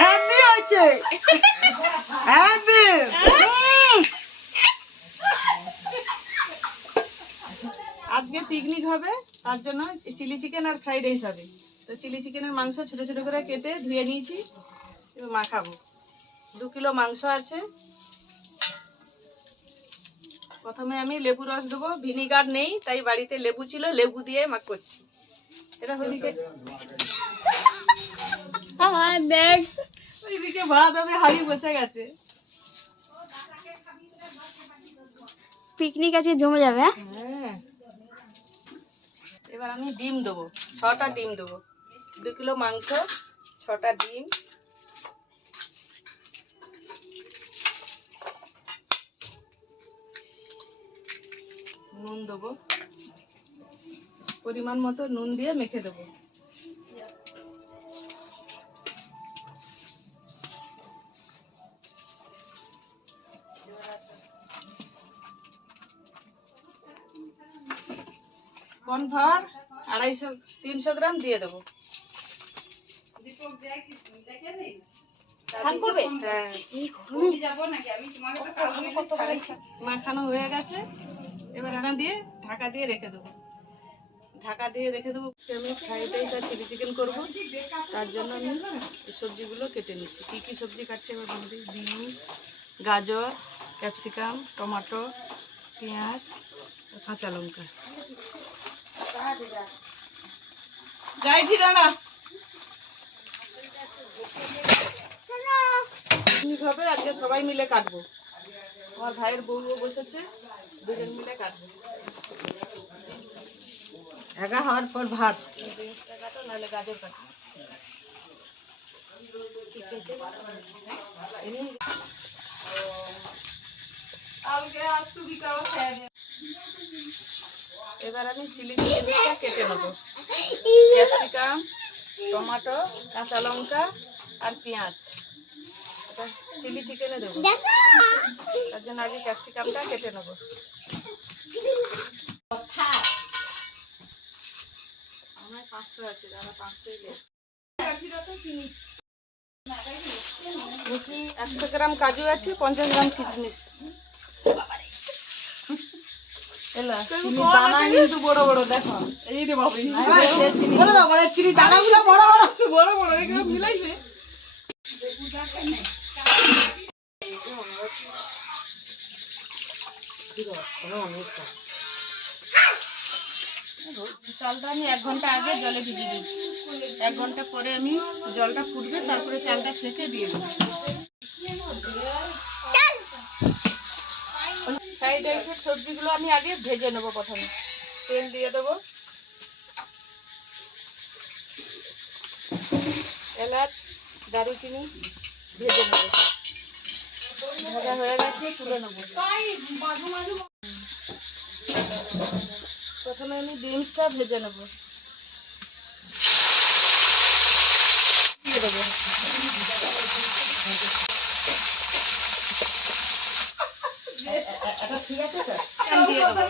Happy হয়েছে, happy. আজকে picnic হবে, তার জন্য চিলি চিকেন আর ফ্রাইড রাইস হবে। তো চিলি চিকেনের মাংস ছোট ছোট করে কেটে ধুয়ে নিয়েছি, এবার মাখাবো। 2 কিলো মাংস আছে। প্রথমে আমি লেবু রস দেবো, ভিনিগার নেই তাই বাড়িতে লেবু ছিল, লেবু দিয়ে মাখ করছি। এটা ওইদিকে দেখ, ওইদিকে ভাত হবে, হাড়ি বসে গেছে। পিকনিক আছে, জমে যাবে। হ্যাঁ, এবার আমি ডিম দেবো, 6টা ডিম দেবো। 2 কিলো মাংস, 6টা ডিম। নুন দেবো, পরিমাণ মতো নুন দিয়ে মেখে দেবো। কর্নফ্লাওয়ার 300 গ্রাম দিয়ে দেবো। মাখানো হয়ে গেছে, এবার এটা দিয়ে ঢাকা দিয়ে রেখে দেবো। ঢাকা দিয়ে রেখে দেবো। আমি ফ্রাইড রাইস আর চিলি চিকেন করবো, তার জন্য আমি এই সবজিগুলো কেটে নিচ্ছি। কী কী সবজি কাটছি এবার বলতে: বিনস, গাজর, ক্যাপসিকাম, টমেটো, পেঁয়াজ, কাঁচা লঙ্কা। হবে আজকে সবাই মিলে কাটবো। আমার ভাইয়ের বউও বসেছে, দুজন মিলে কাটবো। একা হওয়ার পর ভাত কাটো, নাহলে গাজর কাটো। এবার আমি চিলি চিকেনটা কেটে নেবো। ক্যাপসিকাম, টমেটো, কাঁচা লঙ্কা আর পেঁয়াজ চিলি চিকেনে দেবো, তার জন্য আগে ক্যাপসিকামটা কেটে নেবো। আমার 500 আছে, দাদা 500ই লেস। 100 গ্রাম কাজু আছে, 50 গ্রাম কিশমিশ। দানা কিন্তু বড় বড়, দেখো। এই রে বাবা, চিনি দানাগুলো বড় বড় বড় এগুলো মিলাইছে। চালটা আমি 1 ঘন্টা আগে জলে ভিজিয়ে দিয়েছি। 1 ঘন্টা পরে আমি জলটা ফুটবে, তারপরে চালটা ছেঁকে দিয়ে দেবো। ফ্রাইড রাইসের সবজিগুলো আমি আগে ভেজে নেবো। প্রথমে তেল দিয়ে দেবো, এলাচ, দারুচিনি ভেজে নেবো। ভাজা হয়ে গেছে, তুলে নেবো। প্রথমে আমি বিনসটা ভেজে নেবো, দিয়ে দেবো। ঠিক আছে স্যার, দিয়ে দেবো।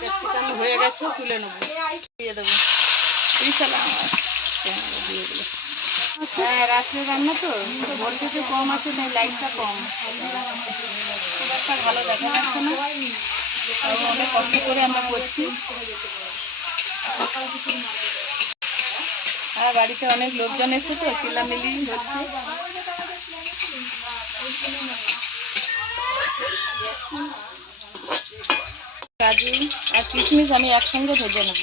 ক্যাপসিকাম হয়ে গেছে, তুলে নেবো, দিয়ে দেবো। হ্যাঁ, রাত্রে রান্না তো, ভোল্টেজে কম আছে, তাই লাইটটা কম, খুব একটা ভালো দেখা যাচ্ছে না। অনেক কষ্ট করে আমরা করছি। আর বাড়িতে অনেক লোকজন এসছে তো, চিল্লামিল্লি হচ্ছে। কাজু আর কিশমিশ আমি একসঙ্গে ভেজে নেব।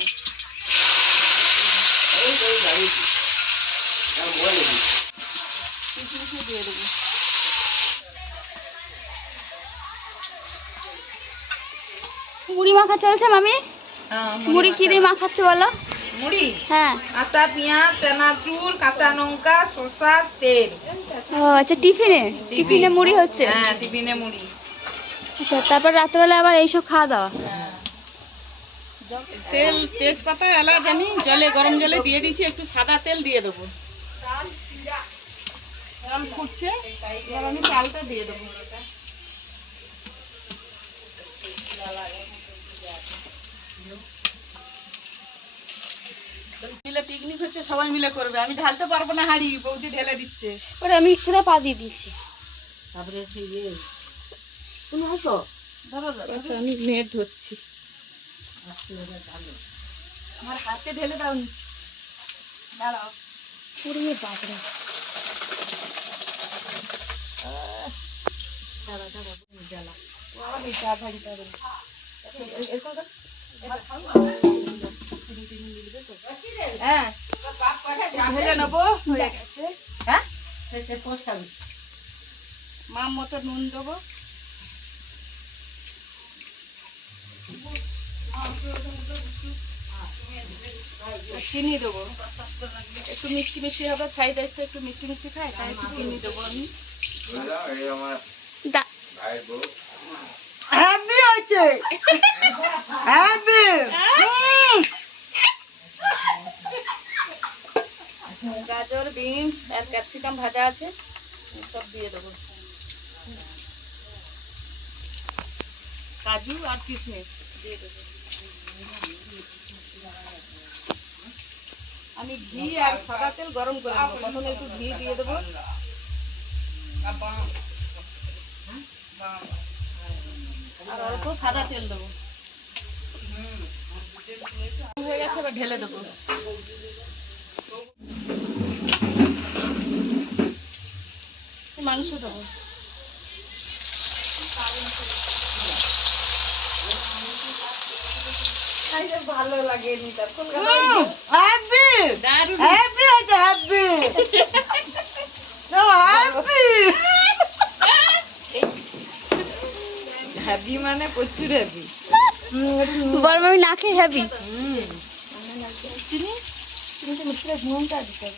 কিশমিশও দিয়ে দেবো। মুড়ি মাখা চলছে মামি? মুড়ি কি দিয়ে মাখাচ্ছ বলো? মুড়ি, হ্যাঁ, আটা, পেঁয়াজ, চানাচুর, কাঁচা লঙ্কা, শসা, তেল। ও আচ্ছা, টিফিনে মুড়ি হচ্ছে? হ্যাঁ, টিফিনে মুড়ি। আচ্ছা, তারপর রাত্রেবেলা আবার এইসব খাওয়া দাওয়া? তেল, তেজপাতা, এলাচ আমি গরম জলে দিয়ে দিচ্ছি, একটু সাদা তেল দিয়ে দেবো। জল ফুটছে, এবার আমি চালটা দিয়ে দেবো। মিলে পিকনিক হচ্ছে, সবাই মিলে করবে। আমি ঢালতে পারবো না হাঁড়ি, বৌদি ঢেলে দিচ্ছে। ওরে আমি কোথায় পা দিয়ে দিচ্ছি। তারপরে তুমি হাসো। ধরো আচ্ছা, আমি নেট ধরছি। আমার হাতে ঢেলে দাও, দাঁড়াও। ওরে বাপরে, দাঁড়া দাঁড়া, জ্বালা বাবা, এই চা ভাড়িটা দেবে। হ্যাঁ ঢেলে নেবো, হয়ে গেছে। হ্যাঁ পোস্ট অফিস মাম মতো নুন দেবো, চিনি দেবো, একটু মিষ্টি মিষ্টি হবে। ফ্রাইড রাইসটা একটু মিষ্টি মিষ্টি খাই, তাই একটু চিনি দেবো আমি। হ্যাপি হয়েছে, হ্যাপি। গাজর, বিনস আর ক্যাপসিকাম ভাজা আছে, সব দিয়ে দেবো। কাজু আর কিশমিশ দিয়ে দেবো। আমি ঘি আর সাদা তেল গরম করে দেবো। প্রথমে একটু ঘি দিয়ে দেবো, আর অল্প সাদা তেল দেবো। হয়ে গেছে, এবার ঢেলে দেবো। মাংস দেবো, ভালো লাগেনি। হ্যাপি মানে প্রচুর হ্যাপি। বড় মামি না খেয়ে হ্যাপি। চিনি চিনিটা মিষ্টিটা ঘুমটা দিতে হবে।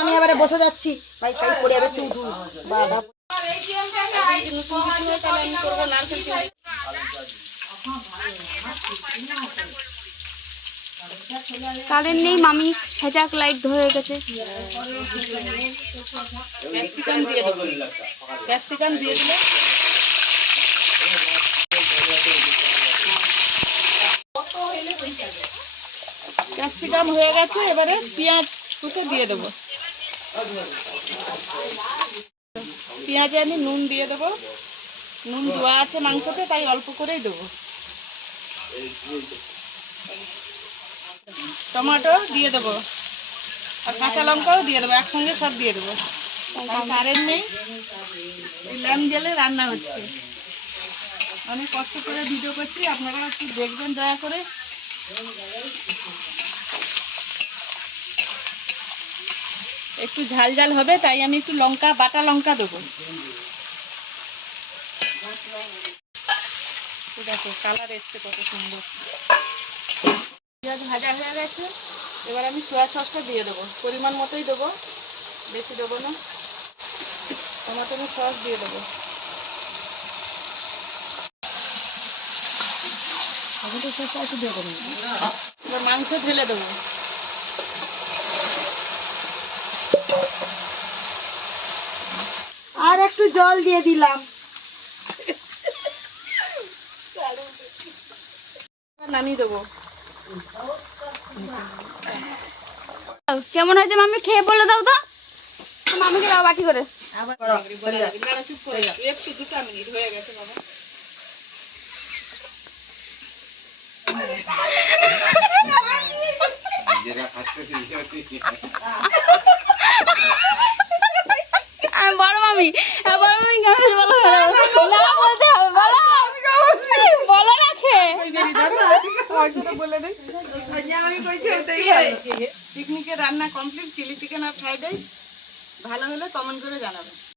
আমি এবারে বসে যাচ্ছি, ভাই কাই পড়ে যাবে চুটু বাবা। কারেন্ট নেই, মামি হেজাক লাইট ধরে গেছে। ক্যাপসিকাম দিয়ে দেবো, ক্যাপসিকাম দিয়ে দিলে ক্যাপসিকাম হয়ে গেছে। এবারে পেঁয়াজ কুচে দিয়ে দেবো। পেঁয়াজে আমি নুন দিয়ে দেবো, নুন দেওয়া আছে মাংসতে, তাই অল্প করেই দেবো। টমেটো দিয়ে দেবো, আর কাঁচা লঙ্কাও দিয়ে দেবো, একসঙ্গে সব দিয়ে দেবো। কারেন্ট নেই, ল্যাম্প জেলে রান্না হচ্ছে। অনেক কষ্ট করে ভিডিও করছি, আপনারা একটু দেখবেন দয়া করে। একটু ঝাল ঝাল হবে, তাই আমি একটু লঙ্কা, বাটা লঙ্কা দেবো। দেখো কালার এসছে কত সুন্দর। পেঁয়াজ ভাজা হয়ে গেছে, এবার আমি সয়া সসটা দিয়ে দেবো। পরিমাণ মতোই দেবো, বেশি দেবো না। টমেটো সস দিয়ে দেবো। এবার মাংস ঢেলে দেবো। আর একটু জল দিয়ে দিলাম। নামিয়ে দেবো। কেমন হয়েছে মামি, খেয়ে বলে দাও তো। মামিকে দাও বাটি করে। চুপ করে যাও, একটু 2 মিনিট হয়ে গেছে বাবা। বড় মামি, বড় মামি কেমন হয়েছে বলো। না বলতে হবে, বলো বলো না খেয়ে। পিকনিকের রান্না কমপ্লিট। চিলি চিকেন আর ফ্রাইড রাইস ভালো হলে কমেন্ট করে জানাবেন।